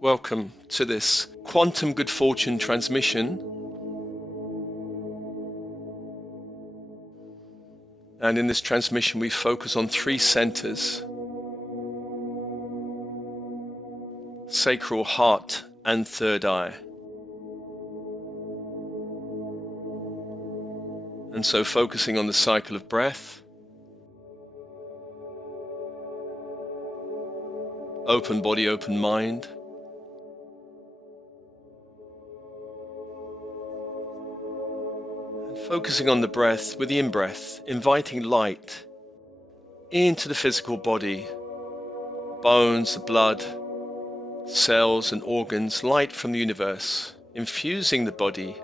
Welcome to this quantum good fortune transmission. And in this transmission, we focus on three centers: sacral, heart, and third eye. And so focusing on the cycle of breath, open body, open mind, and focusing on the breath with the in-breath, inviting light into the physical body, bones, the blood, cells and organs, light from the universe, infusing the body.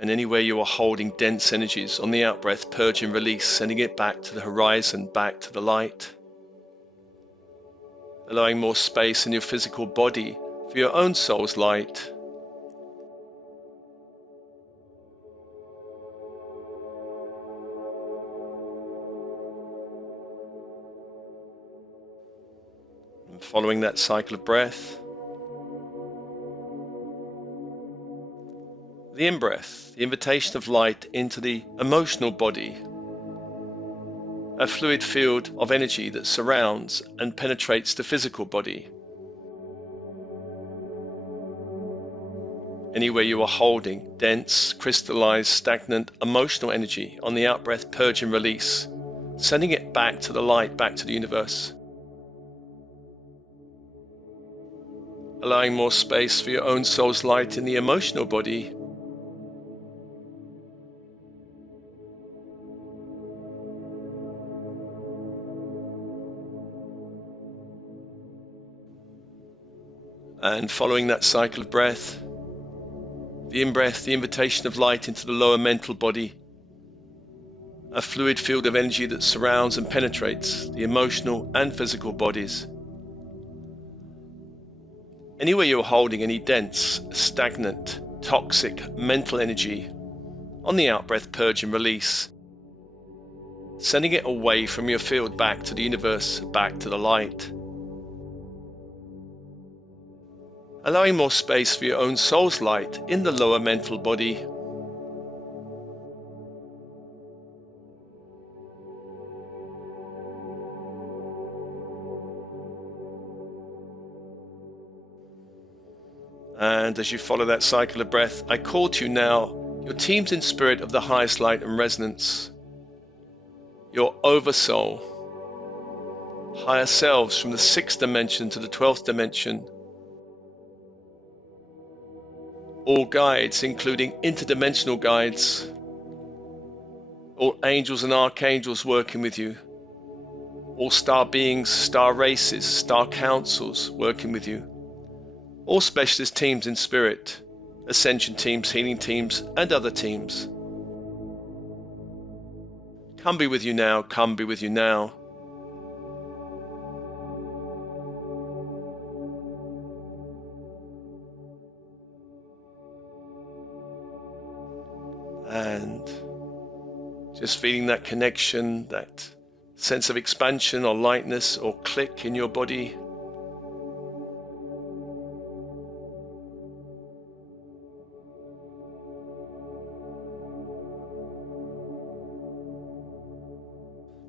And anywhere you are holding dense energies, on the out-breath, purge and release, sending it back to the horizon, back to the light. Allowing more space in your physical body for your own soul's light. And following that cycle of breath, the in-breath, the invitation of light into the emotional body, a fluid field of energy that surrounds and penetrates the physical body. Anywhere you are holding dense, crystallized, stagnant, emotional energy, on the out-breath, purge and release, sending it back to the light, back to the universe. Allowing more space for your own soul's light in the emotional body. And following that cycle of breath, the in-breath, the invitation of light into the lower mental body, a fluid field of energy that surrounds and penetrates the emotional and physical bodies. Anywhere you're holding any dense, stagnant, toxic mental energy, on the out-breath, purge and release, sending it away from your field, back to the universe, back to the light. Allowing more space for your own soul's light in the lower mental body. And as you follow that cycle of breath, I call to you now your teams in spirit of the highest light and resonance, your oversoul, higher selves from the 6th dimension to the 12th dimension, all guides, including interdimensional guides, all angels and archangels working with you, all star beings, star races, star councils working with you, all specialist teams in spirit, ascension teams, healing teams, and other teams. Come be with you now, come be with you now. And just feeling that connection, that sense of expansion or lightness or click in your body.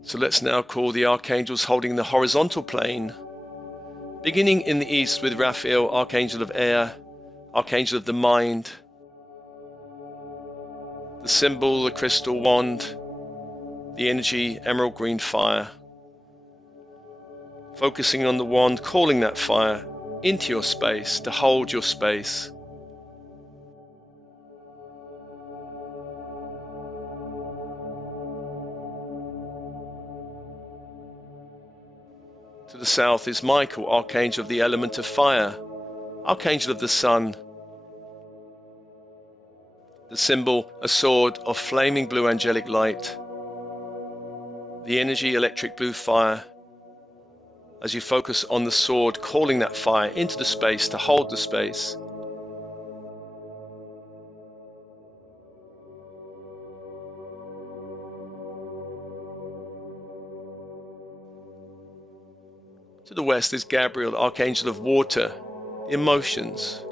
So let's now call the archangels holding the horizontal plane, beginning in the east with Raphael, archangel of air, archangel of the mind, the symbol, the crystal wand, the energy, emerald green fire. Focusing on the wand, calling that fire into your space, to hold your space. To the south is Michael, archangel of the element of fire, archangel of the sun. The symbol, a sword of flaming blue angelic light. The energy, electric blue fire. As you focus on the sword, calling that fire into the space, to hold the space. To the west is Gabriel, archangel of water, emotions.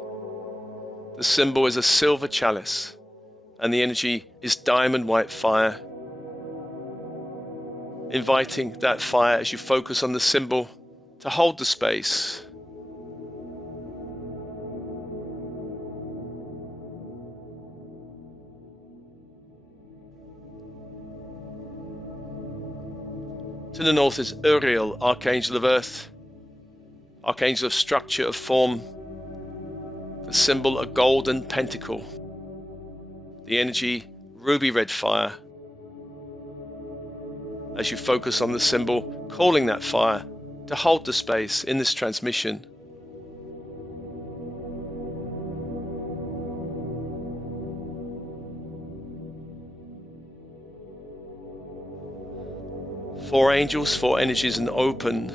The symbol is a silver chalice, and the energy is diamond white fire. Inviting that fire as you focus on the symbol to hold the space. To the north is Uriel, archangel of earth, archangel of structure, of form. The symbol a golden pentacle. The energy ruby red fire. As you focus on the symbol, calling that fire to hold the space in this transmission. Four angels, four energies, and open.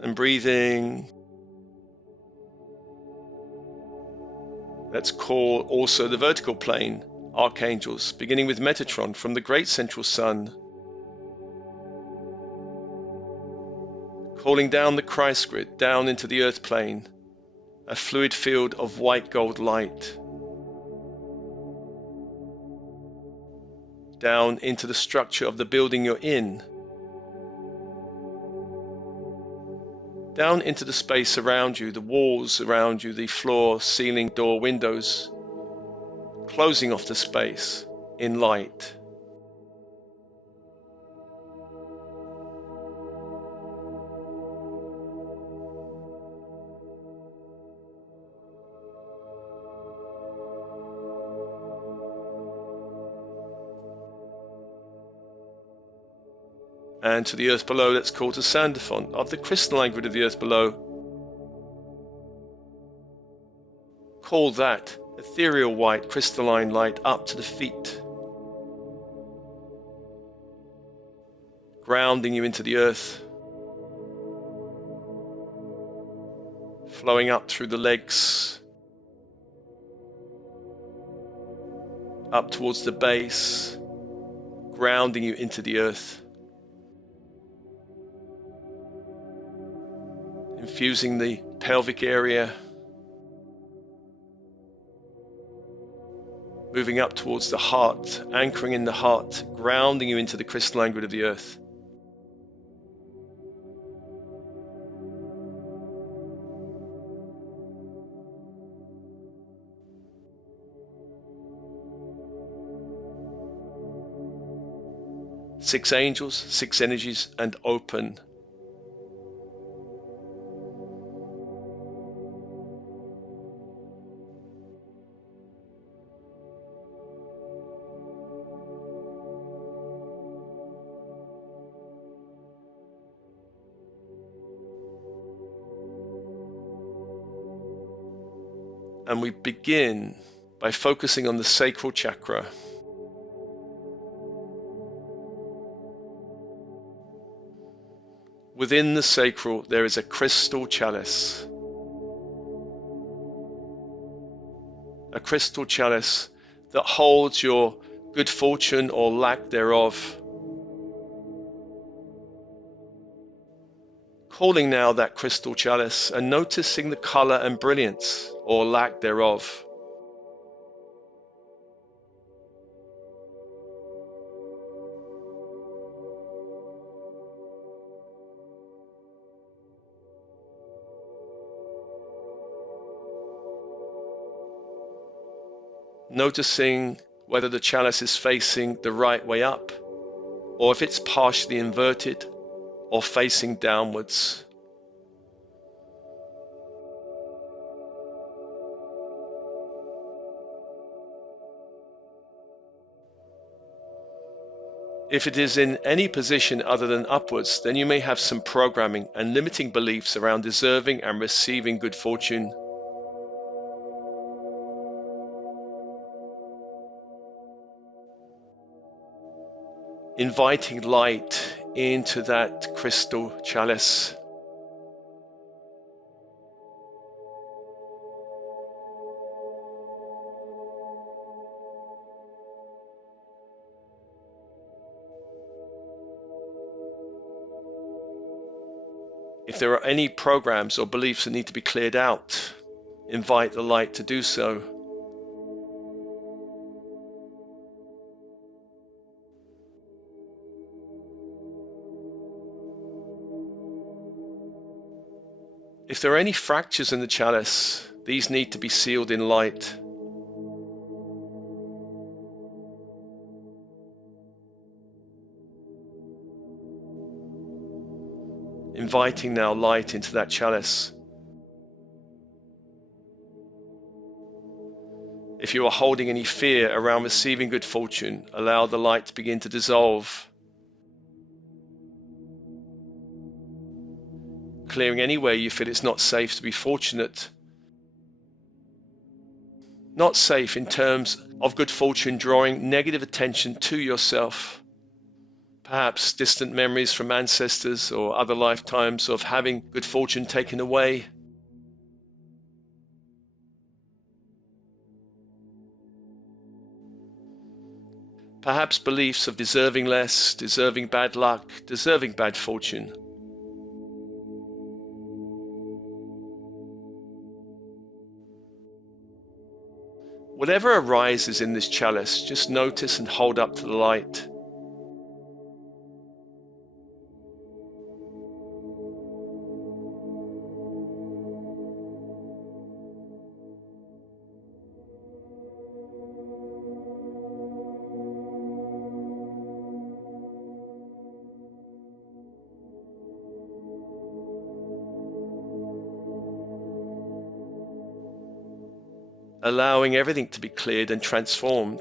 And breathing. Let's call also the vertical plane, archangels, beginning with Metatron from the great central sun. Calling down the Christ grid, down into the earth plane, a fluid field of white gold light. Down into the structure of the building you're in. Down into the space around you, the walls around you, the floor, ceiling, door, windows, closing off the space in light. And to the earth below, let's call to Sandaphon, of the crystalline grid of the earth below. Call that ethereal white crystalline light up to the feet, grounding you into the earth, flowing up through the legs, up towards the base, grounding you into the earth. Infusing the pelvic area, moving up towards the heart, anchoring in the heart, grounding you into the crystalline grid of the earth. Six angels, six energies, and open. And we begin by focusing on the sacral chakra. Within the sacral, there is a crystal chalice. A crystal chalice that holds your good fortune or lack thereof. Calling now that crystal chalice and noticing the color and brilliance or lack thereof. Noticing whether the chalice is facing the right way up, or if it's partially inverted or facing downwards. If it is in any position other than upwards, then you may have some programming and limiting beliefs around deserving and receiving good fortune. Inviting light into that crystal chalice. If there are any programs or beliefs that need to be cleared out, invite the light to do so. If there are any fractures in the chalice, these need to be sealed in light. Inviting now light into that chalice. If you are holding any fear around receiving good fortune, allow the light to begin to dissolve, clearing any way you feel it's not safe to be fortunate. Not safe in terms of good fortune drawing negative attention to yourself. Perhaps distant memories from ancestors or other lifetimes of having good fortune taken away. Perhaps beliefs of deserving less, deserving bad luck, deserving bad fortune. Whatever arises in this chalice, just notice and hold up to the light. Allowing everything to be cleared and transformed.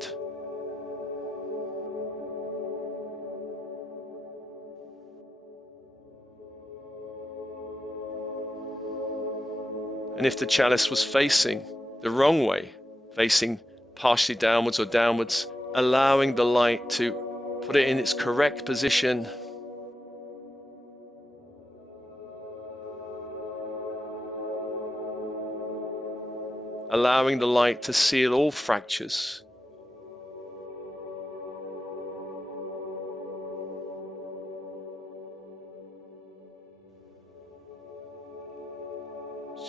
And if the chalice was facing the wrong way, facing partially downwards or downwards, allowing the light to put it in its correct position. Allowing the light to seal all fractures.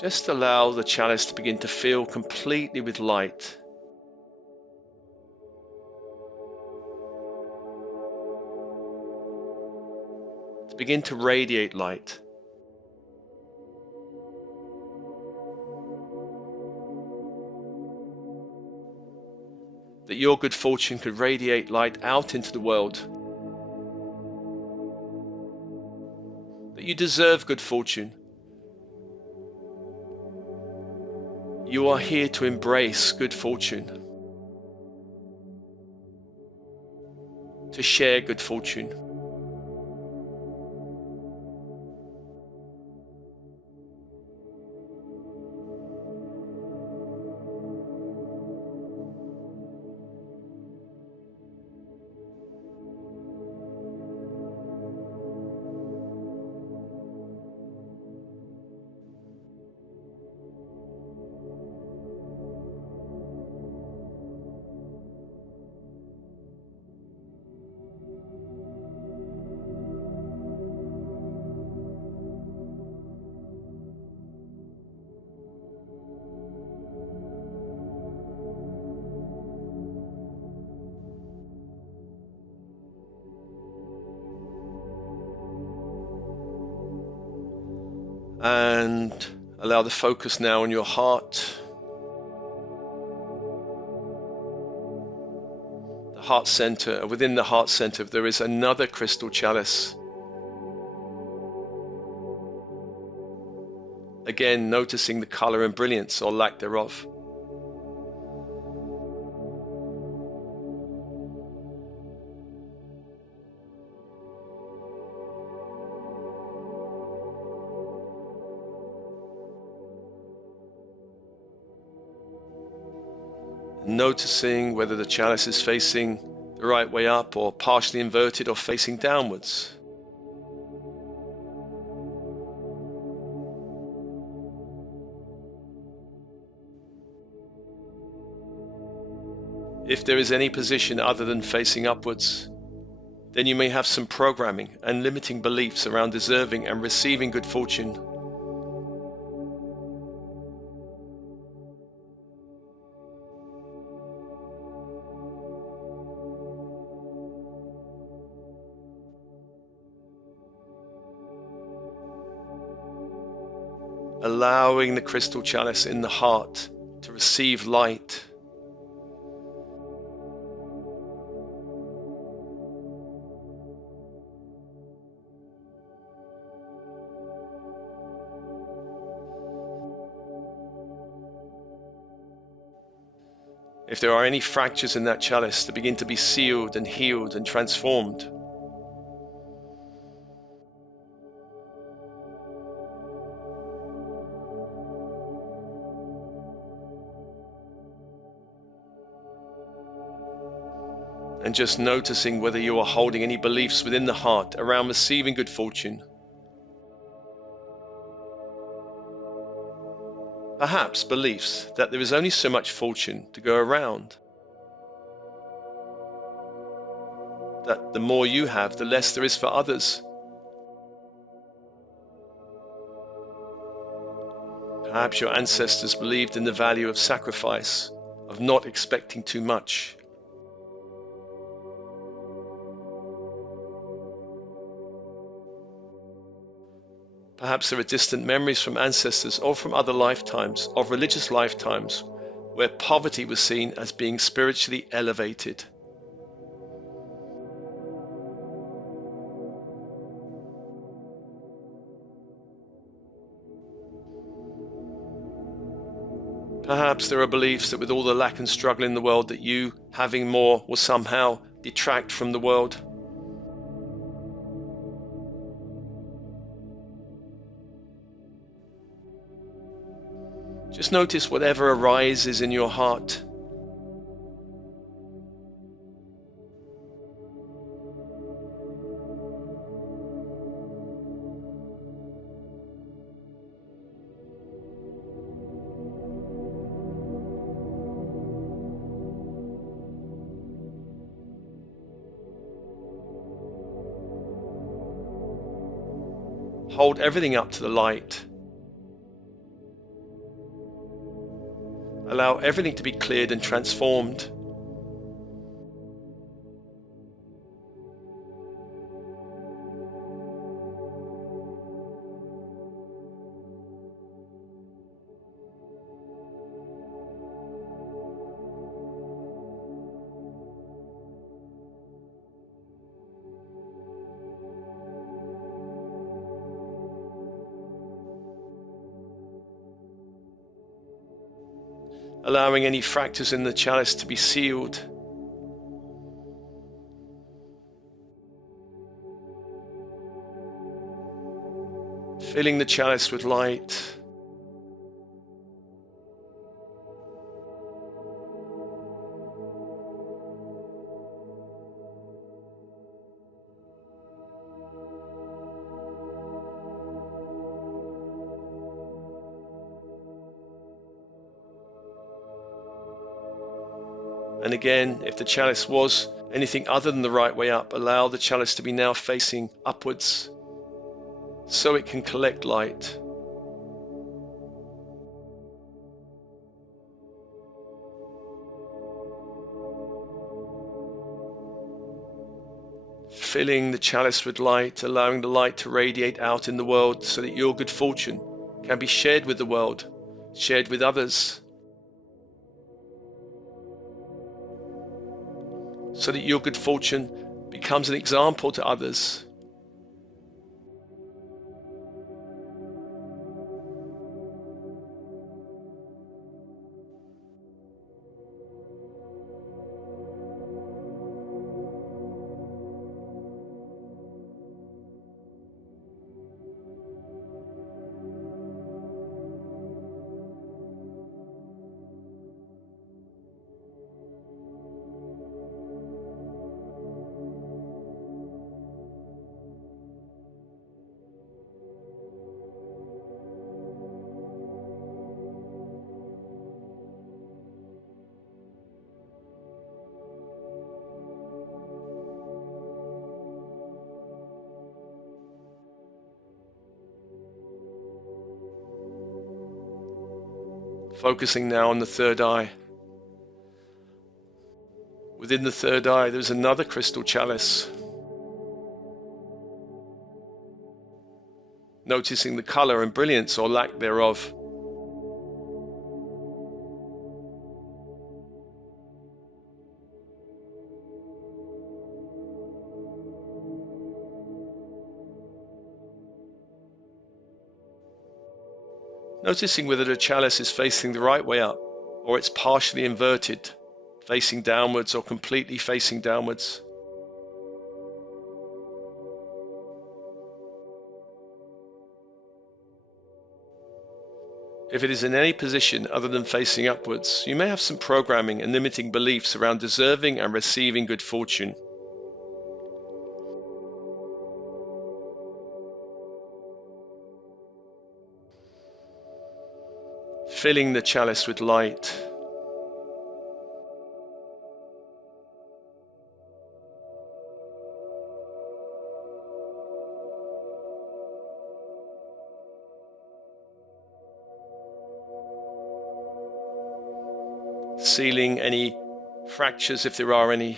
Just allow the chalice to begin to fill completely with light. To begin to radiate light. That your good fortune could radiate light out into the world. That you deserve good fortune. You are here to embrace good fortune. To share good fortune. And allow the focus now on your heart. The heart center. Within the heart center, there is another crystal chalice. Again, noticing the color and brilliance or lack thereof. Noticing whether the chalice is facing the right way up or partially inverted or facing downwards. If there is any position other than facing upwards, then you may have some programming and limiting beliefs around deserving and receiving good fortune. Allowing the crystal chalice in the heart to receive light. If there are any fractures in that chalice, they begin to be sealed and healed and transformed. And just noticing whether you are holding any beliefs within the heart around receiving good fortune. Perhaps beliefs that there is only so much fortune to go around, that the more you have, the less there is for others. Perhaps your ancestors believed in the value of sacrifice, of not expecting too much. Perhaps there are distant memories from ancestors or from other lifetimes, of religious lifetimes, where poverty was seen as being spiritually elevated. Perhaps there are beliefs that with all the lack and struggle in the world, that you having more will somehow detract from the world. Just notice whatever arises in your heart. Hold everything up to the light. Allow everything to be cleared and transformed. Allowing any fractures in the chalice to be sealed. Filling the chalice with light. And again, if the chalice was anything other than the right way up, allow the chalice to be now facing upwards so it can collect light. Filling the chalice with light, allowing the light to radiate out in the world so that your good fortune can be shared with the world, shared with others. So that your good fortune becomes an example to others. Focusing now on the third eye. Within the third eye, there's another crystal chalice. Noticing the color and brilliance or lack thereof. Noticing whether the chalice is facing the right way up, or it's partially inverted, facing downwards or completely facing downwards. If it is in any position other than facing upwards, you may have some programming and limiting beliefs around deserving and receiving good fortune. Filling the chalice with light. Sealing any fractures if there are any.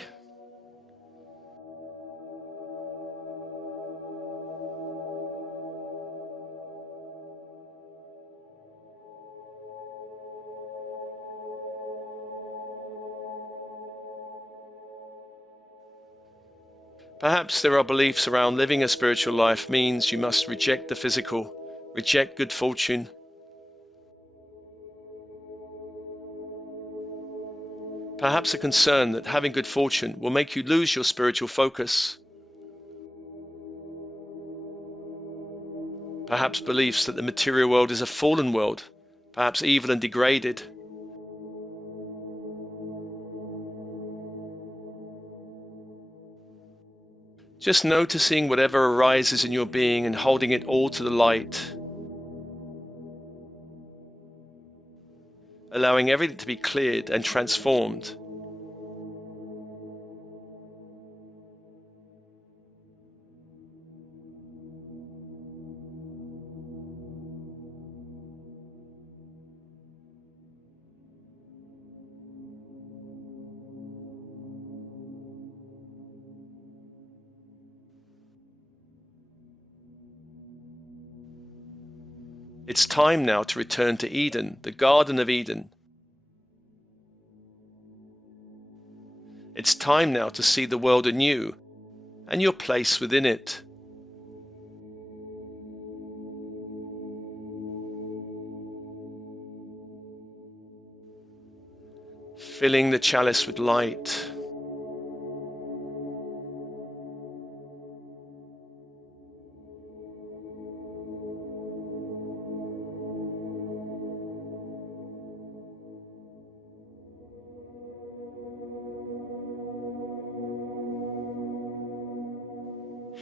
Perhaps there are beliefs around living a spiritual life means you must reject the physical, reject good fortune. Perhaps a concern that having good fortune will make you lose your spiritual focus. Perhaps beliefs that the material world is a fallen world, perhaps evil and degraded. Just noticing whatever arises in your being and holding it all to the light. Allowing everything to be cleared and transformed. It's time now to return to Eden, the Garden of Eden. It's time now to see the world anew and your place within it. Filling the chalice with light.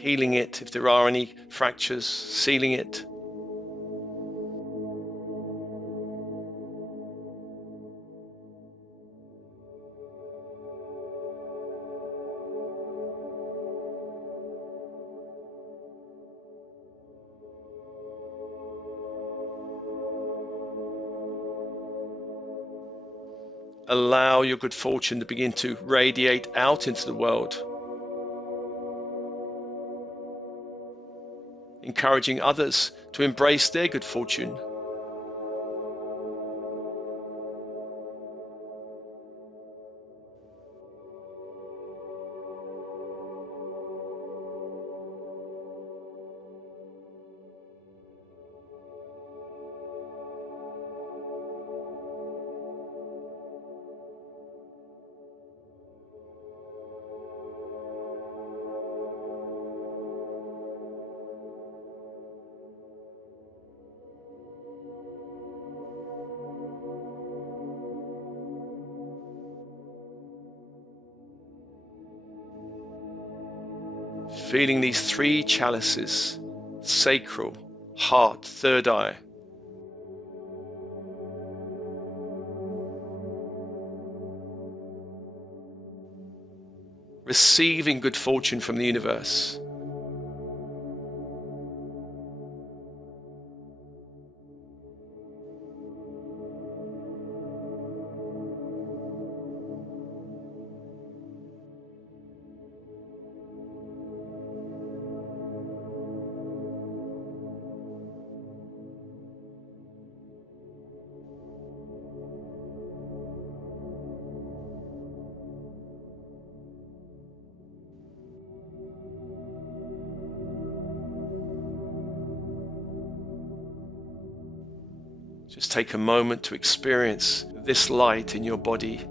Healing it if there are any fractures, sealing it. Allow your good fortune to begin to radiate out into the world. Encouraging others to embrace their good fortune. Feeling these three chalices, sacral, heart, third eye. Receiving good fortune from the universe. Just take a moment to experience this light in your body.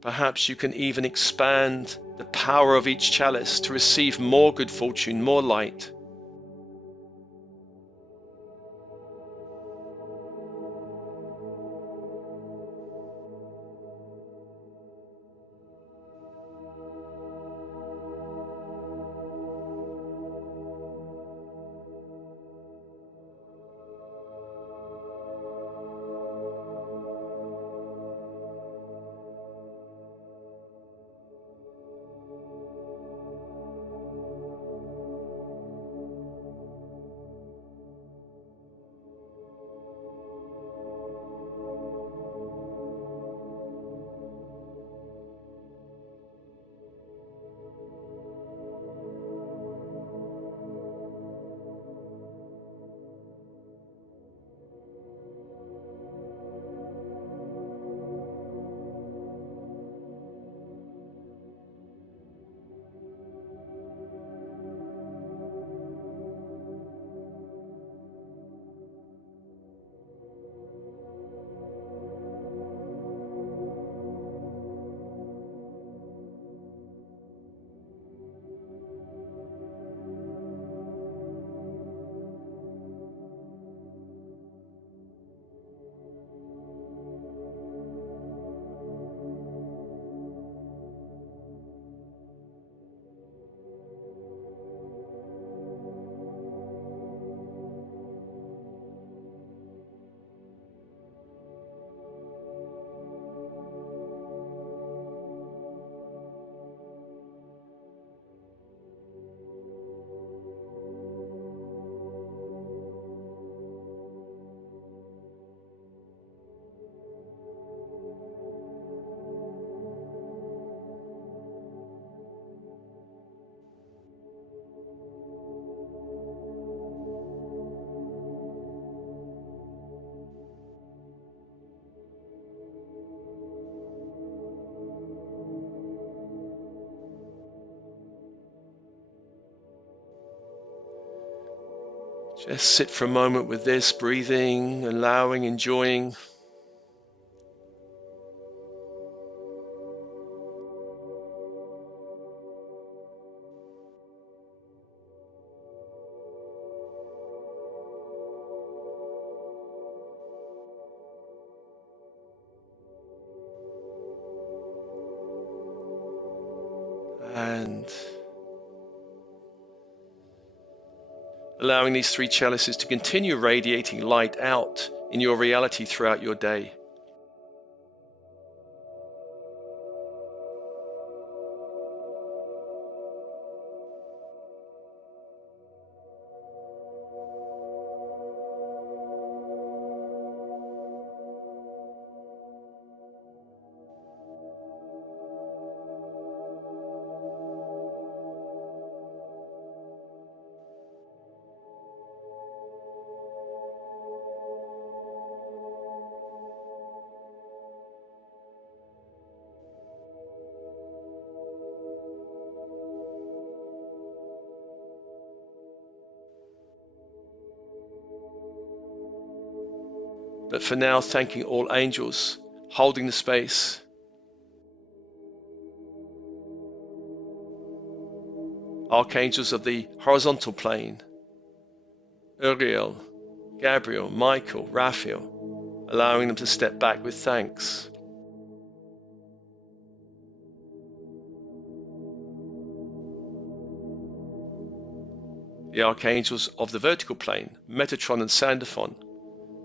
Perhaps you can even expand the power of each chalice to receive more good fortune, more light. Just sit for a moment with this, breathing, allowing, enjoying. And allowing these 3 chalices to continue radiating light out in your reality throughout your day. But for now, thanking all angels holding the space. Archangels of the horizontal plane, Uriel, Gabriel, Michael, Raphael, allowing them to step back with thanks. The archangels of the vertical plane, Metatron and Sandalphon,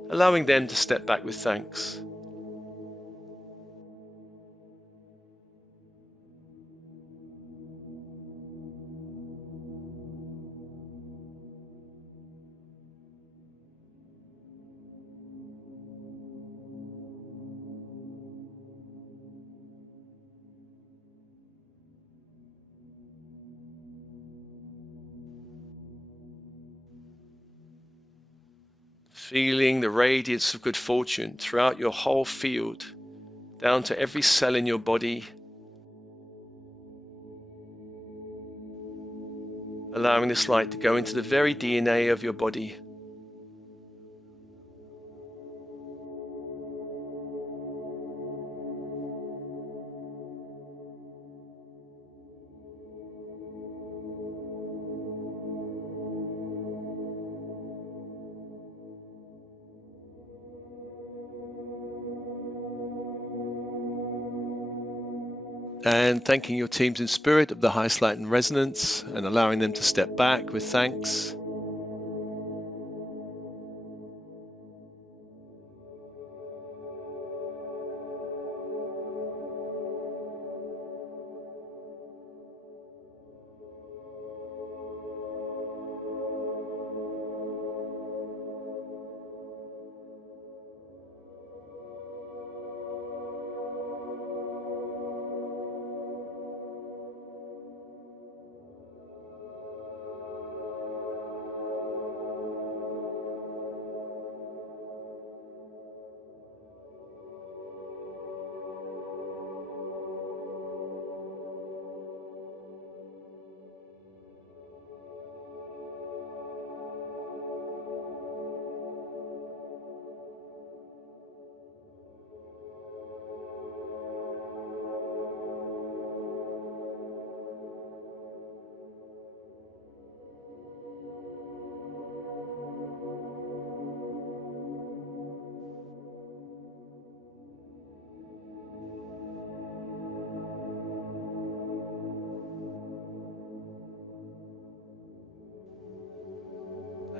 allowing them to step back with thanks. Feeling the radiance of good fortune throughout your whole field, down to every cell in your body, allowing this light to go into the very DNA of your body. And thanking your teams in spirit of the highest light and resonance, and allowing them to step back with thanks.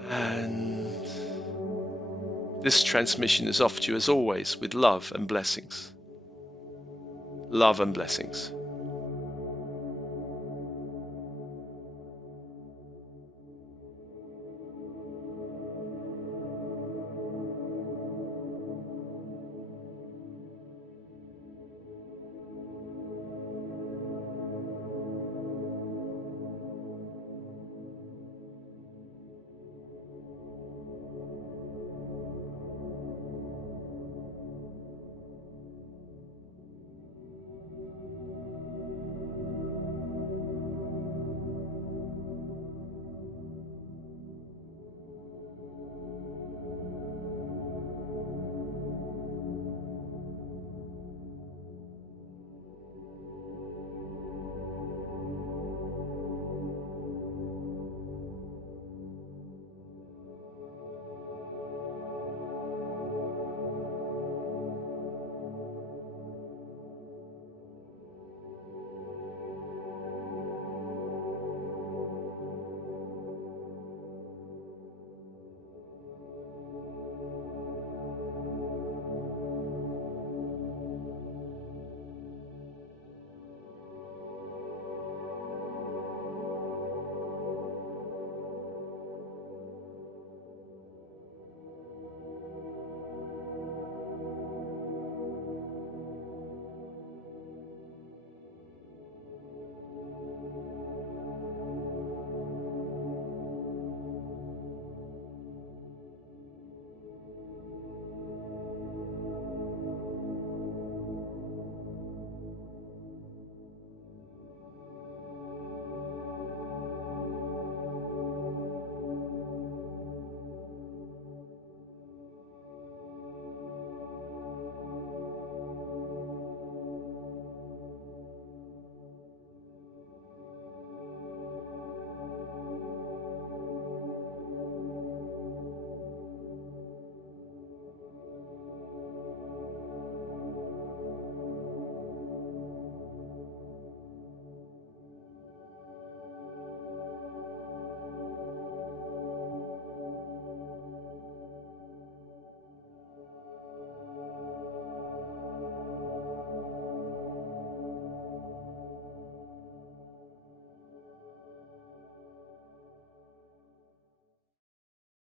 And this transmission is off to you as always with love and blessings. Love and blessings.